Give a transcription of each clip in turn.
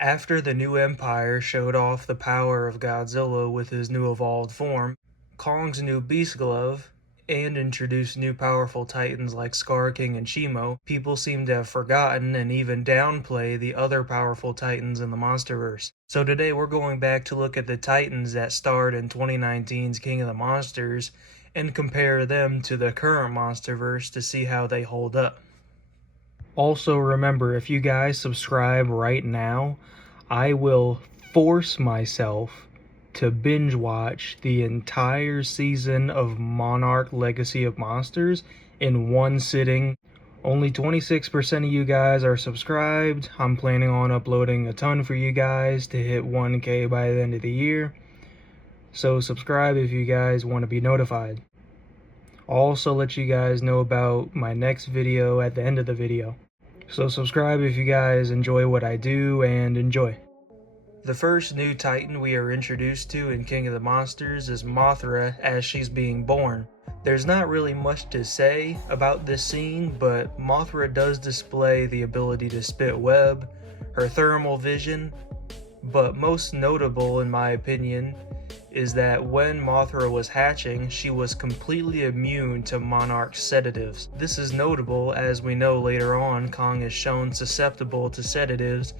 After the new Empire showed off the power of Godzilla with his new evolved form, Kong's new Beast Glove, and introduced new powerful titans like Scar King and Shimo, people seem to have forgotten and even downplay the other powerful titans in the Monsterverse. So today we're going back to look at the titans that starred in 2019's King of the Monsters and compare them to the current Monsterverse to see how they hold up. Also remember, if you guys subscribe right now, I will force myself to binge watch the entire season of Monarch Legacy of Monsters in one sitting. Only 26% of you guys are subscribed. I'm planning on uploading a ton for you guys to hit 1K by the end of the year. So subscribe if you guys want to be notified. I'll also let you guys know about my next video at the end of the video. So subscribe if you guys enjoy what I do, and enjoy. The first new titan we are introduced to in King of the Monsters is Mothra as she's being born. There's not really much to say about this scene, but Mothra does display the ability to spit web, her thermal vision, but most notable in my opinion is that when Mothra was hatching, she was completely immune to Monarch's sedatives. This is notable as we know later on Kong is shown susceptible to sedatives,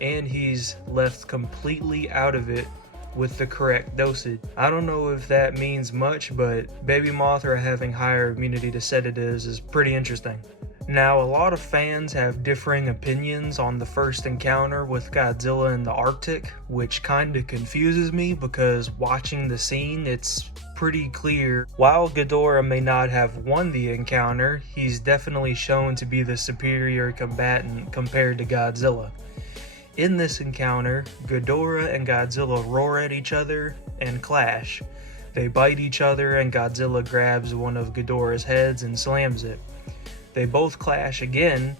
and he's left completely out of it with the correct dosage. I don't know if that means much, but baby Mothra having higher immunity to sedatives is pretty interesting. Now, a lot of fans have differing opinions on the first encounter with Godzilla in the Arctic, which kinda confuses me because watching the scene, it's pretty clear. While Ghidorah may not have won the encounter, he's definitely shown to be the superior combatant compared to Godzilla. In this encounter, Ghidorah and Godzilla roar at each other and clash. They bite each other and Godzilla grabs one of Ghidorah's heads and slams it. They both clash again,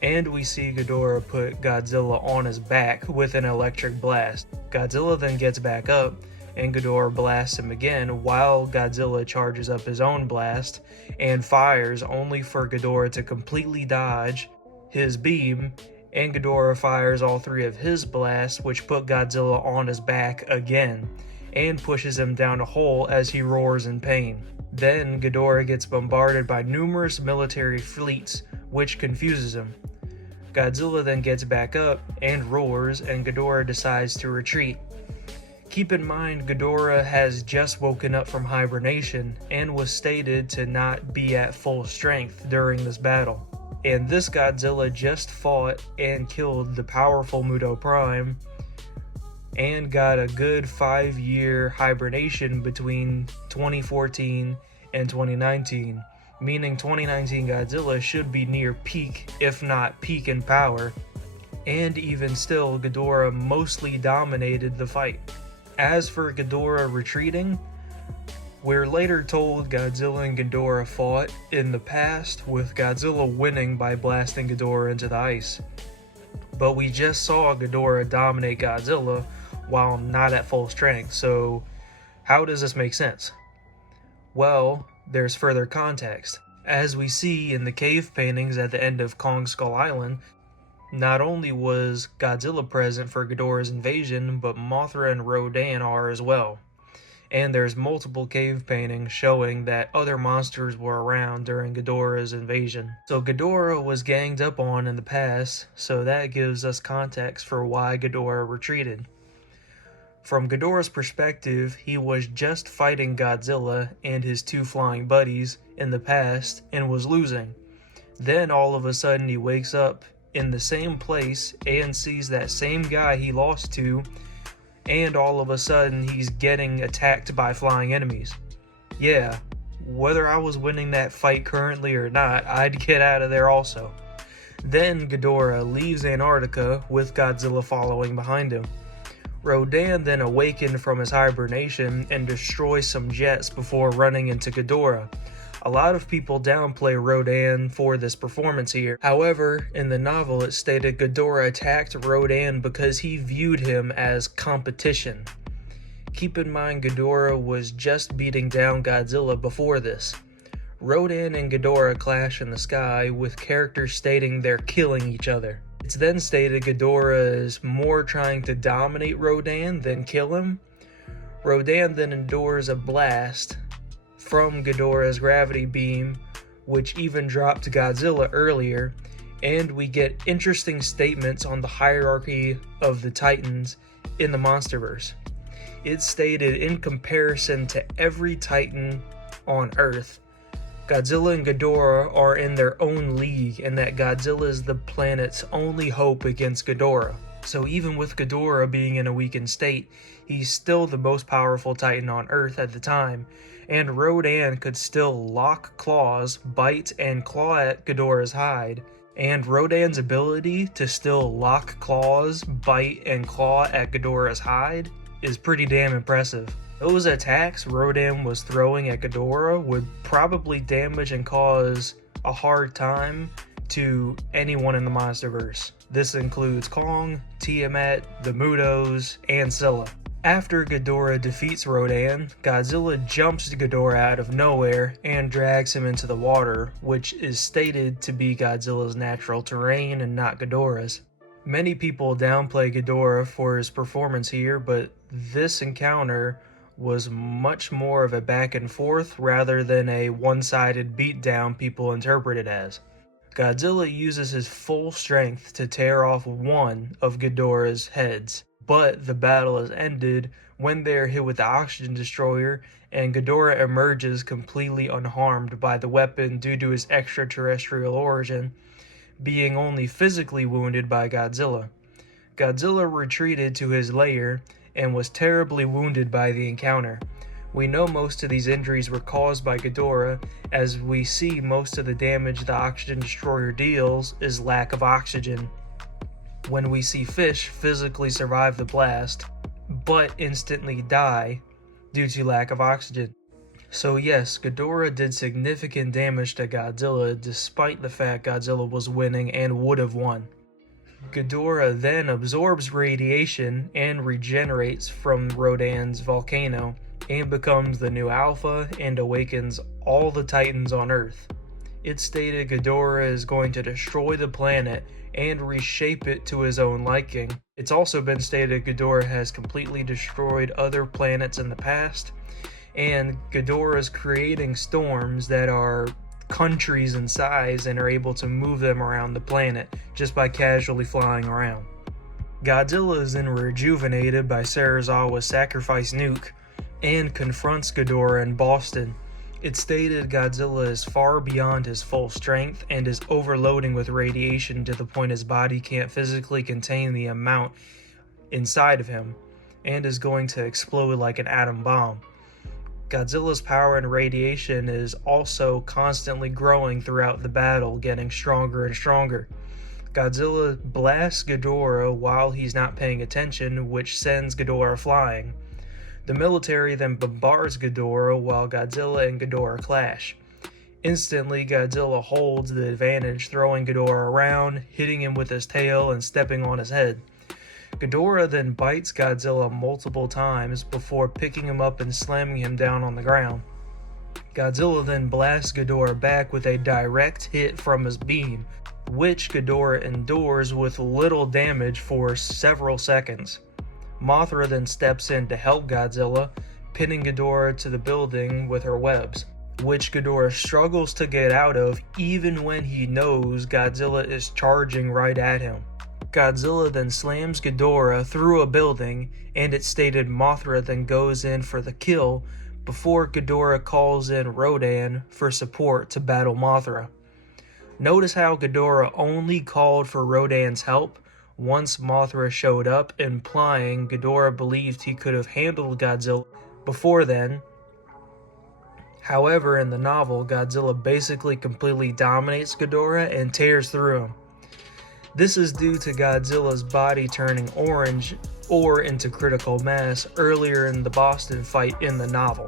and we see Ghidorah put Godzilla on his back with an electric blast. Godzilla then gets back up, and Ghidorah blasts him again while Godzilla charges up his own blast and fires, only for Ghidorah to completely dodge his beam, and Ghidorah fires all three of his blasts, which put Godzilla on his back again and pushes him down a hole as he roars in pain. Then Ghidorah gets bombarded by numerous military fleets, which confuses him. Godzilla then gets back up and roars, and Ghidorah decides to retreat. Keep in mind, Ghidorah has just woken up from hibernation and was stated to not be at full strength during this battle. And this Godzilla just fought and killed the powerful Muto Prime and got a good 5-year hibernation between 2014 and 2019, meaning 2019 Godzilla should be near peak, if not peak in power, and even still Ghidorah mostly dominated the fight. As for Ghidorah retreating, we're later told Godzilla and Ghidorah fought in the past, with Godzilla winning by blasting Ghidorah into the ice. But we just saw Ghidorah dominate Godzilla while not at full strength, so how does this make sense? Well, there's further context. As we see in the cave paintings at the end of Kong Skull Island, not only was Godzilla present for Ghidorah's invasion, but Mothra and Rodan are as well. And there's multiple cave paintings showing that other monsters were around during Ghidorah's invasion. So Ghidorah was ganged up on in the past, so that gives us context for why Ghidorah retreated. From Ghidorah's perspective, he was just fighting Godzilla and his two flying buddies in the past and was losing. Then all of a sudden he wakes up in the same place and sees that same guy he lost to, and all of a sudden he's getting attacked by flying enemies. Yeah, whether I was winning that fight currently or not, I'd get out of there also. Then Ghidorah leaves Antarctica with Godzilla following behind him. Rodan then awakened from his hibernation and destroys some jets before running into Ghidorah. A lot of people downplay Rodan for this performance here. However, in the novel it stated Ghidorah attacked Rodan because he viewed him as competition. Keep in mind Ghidorah was just beating down Godzilla before this. Rodan and Ghidorah clash in the sky with characters stating they're killing each other. It's then stated Ghidorah is more trying to dominate Rodan than kill him. Rodan then endures a blast from Ghidorah's gravity beam, which even dropped Godzilla earlier, and we get interesting statements on the hierarchy of the Titans in the Monsterverse. It's stated in comparison to every Titan on Earth, Godzilla and Ghidorah are in their own league, and that Godzilla is the planet's only hope against Ghidorah. So even with Ghidorah being in a weakened state, he's still the most powerful Titan on Earth at the time, and Rodan could still lock claws, bite, and claw at Ghidorah's hide. And Rodan's ability to still lock claws, bite, and claw at Ghidorah's hide is pretty damn impressive. Those attacks Rodan was throwing at Ghidorah would probably damage and cause a hard time to anyone in the Monsterverse. This includes Kong, Tiamat, the Mutos, and Scylla. After Ghidorah defeats Rodan, Godzilla jumps Ghidorah out of nowhere and drags him into the water, which is stated to be Godzilla's natural terrain and not Ghidorah's. Many people downplay Ghidorah for his performance here, but this encounter was much more of a back and forth rather than a one-sided beatdown people interpret it as. Godzilla uses his full strength to tear off one of Ghidorah's heads, but the battle is ended when they are hit with the oxygen destroyer, and Ghidorah emerges completely unharmed by the weapon due to his extraterrestrial origin, being only physically wounded by Godzilla. Godzilla retreated to his lair and was terribly wounded by the encounter. We know most of these injuries were caused by Ghidorah, as we see most of the damage the oxygen destroyer deals is lack of oxygen. When we see fish physically survive the blast, but instantly die due to lack of oxygen. So yes, Ghidorah did significant damage to Godzilla despite the fact Godzilla was winning and would have won. Ghidorah then absorbs radiation and regenerates from Rodan's volcano and becomes the new Alpha and awakens all the Titans on Earth. It's stated Ghidorah is going to destroy the planet and reshape it to his own liking. It's also been stated Ghidorah has completely destroyed other planets in the past, and Ghidorah is creating storms that are countries in size and are able to move them around the planet just by casually flying around. Godzilla is then rejuvenated by Serizawa's sacrifice nuke and confronts Ghidorah in Boston. It's stated Godzilla is far beyond his full strength and is overloading with radiation to the point his body can't physically contain the amount inside of him and is going to explode like an atom bomb. Godzilla's power and radiation is also constantly growing throughout the battle, getting stronger and stronger. Godzilla blasts Ghidorah while he's not paying attention, which sends Ghidorah flying. The military then bombards Ghidorah while Godzilla and Ghidorah clash. Instantly, Godzilla holds the advantage, throwing Ghidorah around, hitting him with his tail, and stepping on his head. Ghidorah then bites Godzilla multiple times before picking him up and slamming him down on the ground. Godzilla then blasts Ghidorah back with a direct hit from his beam, which Ghidorah endures with little damage for several seconds. Mothra then steps in to help Godzilla, pinning Ghidorah to the building with her webs, which Ghidorah struggles to get out of even when he knows Godzilla is charging right at him. Godzilla then slams Ghidorah through a building, and it's stated Mothra then goes in for the kill before Ghidorah calls in Rodan for support to battle Mothra. Notice how Ghidorah only called for Rodan's help once Mothra showed up, implying Ghidorah believed he could have handled Godzilla before then. However, in the novel, Godzilla basically completely dominates Ghidorah and tears through him. This is due to Godzilla's body turning orange or into critical mass earlier in the Boston fight in the novel.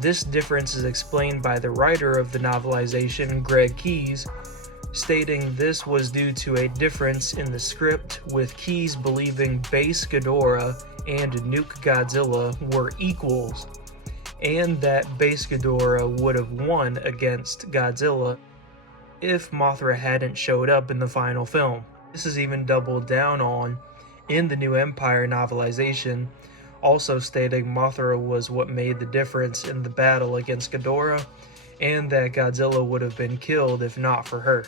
This difference is explained by the writer of the novelization, Greg Keyes, stating this was due to a difference in the script, with Keyes believing base Ghidorah and Nuke Godzilla were equals, and that base Ghidorah would have won against Godzilla if Mothra hadn't showed up in the final film. This is even doubled down on in the New Empire novelization, also stating Mothra was what made the difference in the battle against Ghidorah, and that Godzilla would have been killed if not for her.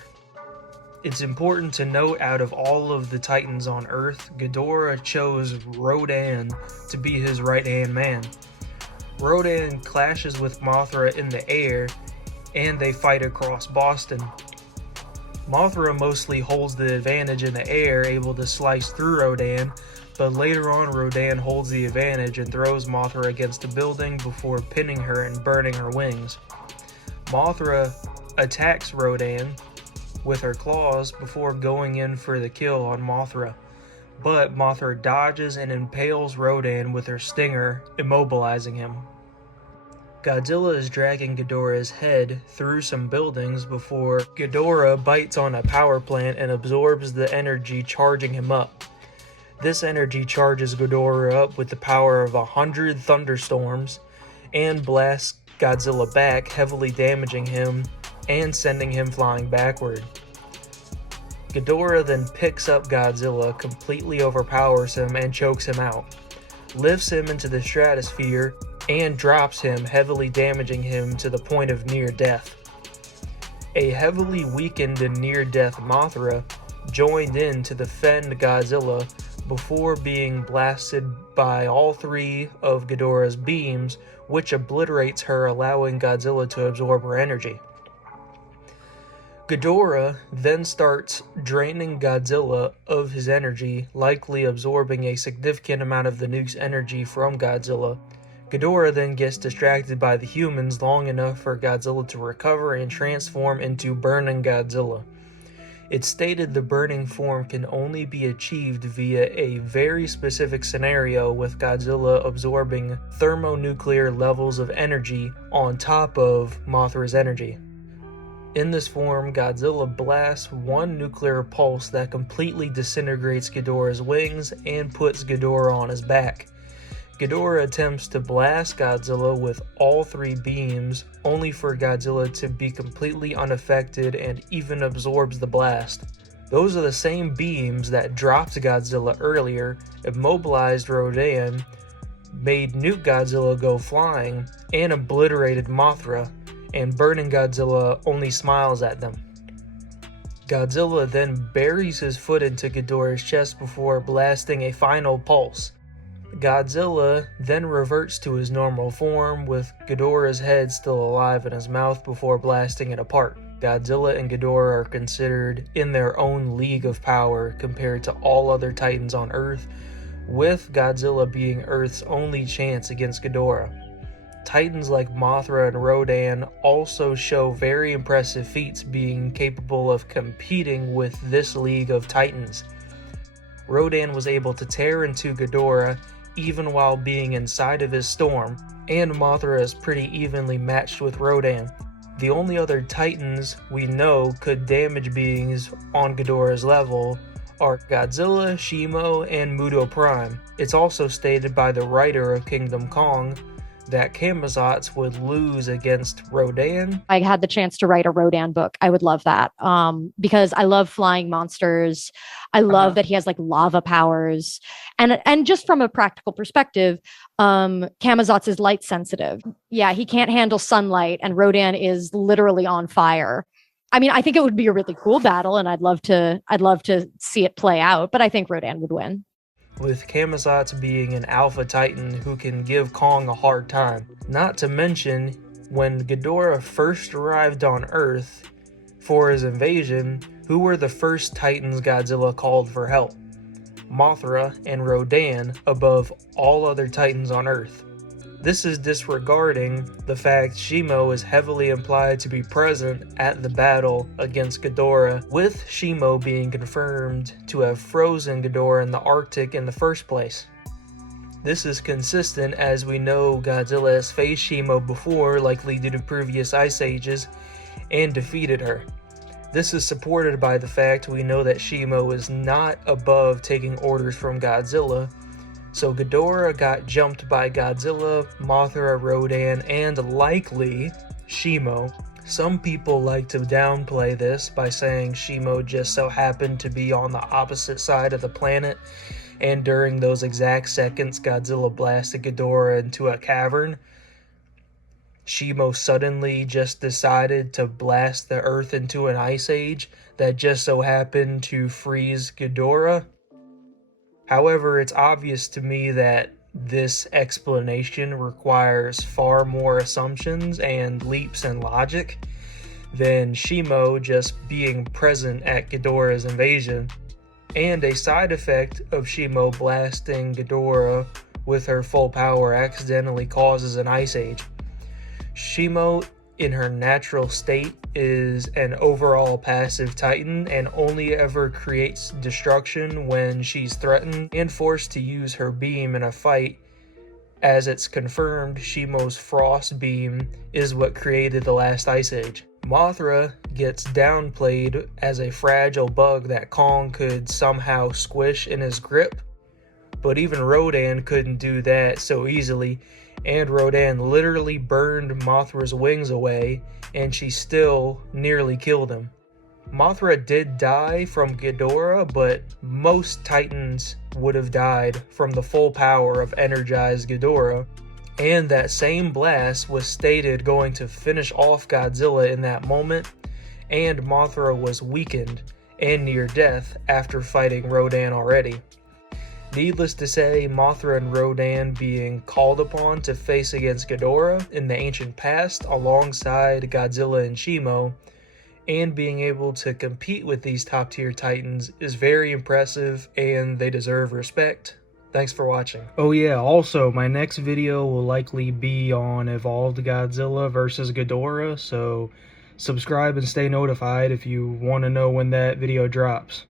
It's important to note, out of all of the Titans on Earth, Ghidorah chose Rodan to be his right-hand man. Rodan clashes with Mothra in the air, and they fight across Boston. Mothra mostly holds the advantage in the air, able to slice through Rodan, but later on Rodan holds the advantage and throws Mothra against a building before pinning her and burning her wings. Mothra attacks Rodan with her claws before going in for the kill on Mothra, but Mothra dodges and impales Rodan with her stinger, immobilizing him. Godzilla is dragging Ghidorah's head through some buildings before Ghidorah bites on a power plant and absorbs the energy, charging him up. This energy charges Ghidorah up with the power of 100 thunderstorms and blasts Godzilla back, heavily damaging him and sending him flying backward. Ghidorah then picks up Godzilla, completely overpowers him and chokes him out, lifts him into the stratosphere, and drops him, heavily damaging him to the point of near death. A heavily weakened and near-death Mothra joined in to defend Godzilla before being blasted by all three of Ghidorah's beams, which obliterates her, allowing Godzilla to absorb her energy. Ghidorah then starts draining Godzilla of his energy, likely absorbing a significant amount of the nuke's energy from Godzilla. Ghidorah then gets distracted by the humans long enough for Godzilla to recover and transform into Burning Godzilla. It's stated the burning form can only be achieved via a very specific scenario, with Godzilla absorbing thermonuclear levels of energy on top of Mothra's energy. In this form, Godzilla blasts one nuclear pulse that completely disintegrates Ghidorah's wings and puts Ghidorah on his back. Ghidorah attempts to blast Godzilla with all three beams, only for Godzilla to be completely unaffected and even absorbs the blast. Those are the same beams that dropped Godzilla earlier, immobilized Rodan, made Nuke Godzilla go flying, and obliterated Mothra, and Burning Godzilla only smiles at them. Godzilla then buries his foot into Ghidorah's chest before blasting a final pulse. Godzilla then reverts to his normal form, with Ghidorah's head still alive in his mouth, before blasting it apart. Godzilla and Ghidorah are considered in their own league of power compared to all other Titans on Earth, with Godzilla being Earth's only chance against Ghidorah. Titans like Mothra and Rodan also show very impressive feats, being capable of competing with this league of Titans. Rodan was able to tear into Ghidorah even while being inside of his storm, and Mothra is pretty evenly matched with Rodan. The only other Titans we know could damage beings on Ghidorah's level are Godzilla, Shimo, and Muto Prime. It's also stated by the writer of Kingdom Kong that Camazotz would lose against Rodan. I had the chance to write a Rodan book. I would love that because I love flying monsters. I love that he has like lava powers. And just from a practical perspective, Camazotz is light sensitive. Yeah, he can't handle sunlight, and Rodan is literally on fire. I mean, I think it would be a really cool battle, and I'd love to see it play out, but I think Rodan would win. With Camazotz being an alpha titan who can give Kong a hard time. Not to mention, when Ghidorah first arrived on Earth for his invasion, who were the first titans Godzilla called for help? Mothra and Rodan, above all other titans on Earth. This is disregarding the fact Shimo is heavily implied to be present at the battle against Ghidorah, with Shimo being confirmed to have frozen Ghidorah in the Arctic in the first place. This is consistent, as we know Godzilla has faced Shimo before, likely due to previous ice ages, and defeated her. This is supported by the fact we know that Shimo is not above taking orders from Godzilla, so Ghidorah got jumped by Godzilla, Mothra, Rodan, and likely Shimo. Some people like to downplay this by saying Shimo just so happened to be on the opposite side of the planet, and during those exact seconds Godzilla blasted Ghidorah into a cavern, Shimo suddenly just decided to blast the Earth into an ice age that just so happened to freeze Ghidorah. However, it's obvious to me that this explanation requires far more assumptions and leaps in logic than Shimo just being present at Ghidorah's invasion. And a side effect of Shimo blasting Ghidorah with her full power accidentally causes an ice age. Shimo, in her natural state, is an overall passive titan and only ever creates destruction when she's threatened and forced to use her beam in a fight. As it's confirmed, Shimo's frost beam is what created the last ice age. Mothra gets downplayed as a fragile bug that Kong could somehow squish in his grip, but even Rodan couldn't do that so easily, and Rodan literally burned Mothra's wings away, and she still nearly killed him. Mothra did die from Ghidorah, but most Titans would have died from the full power of energized Ghidorah, and that same blast was stated going to finish off Godzilla in that moment, and Mothra was weakened and near death after fighting Rodan already. Needless to say, Mothra and Rodan being called upon to face against Ghidorah in the ancient past alongside Godzilla and Shimo, and being able to compete with these top tier titans is very impressive and they deserve respect. Thanks for watching. Oh yeah, also my next video will likely be on Evolved Godzilla versus Ghidorah, so subscribe and stay notified if you want to know when that video drops.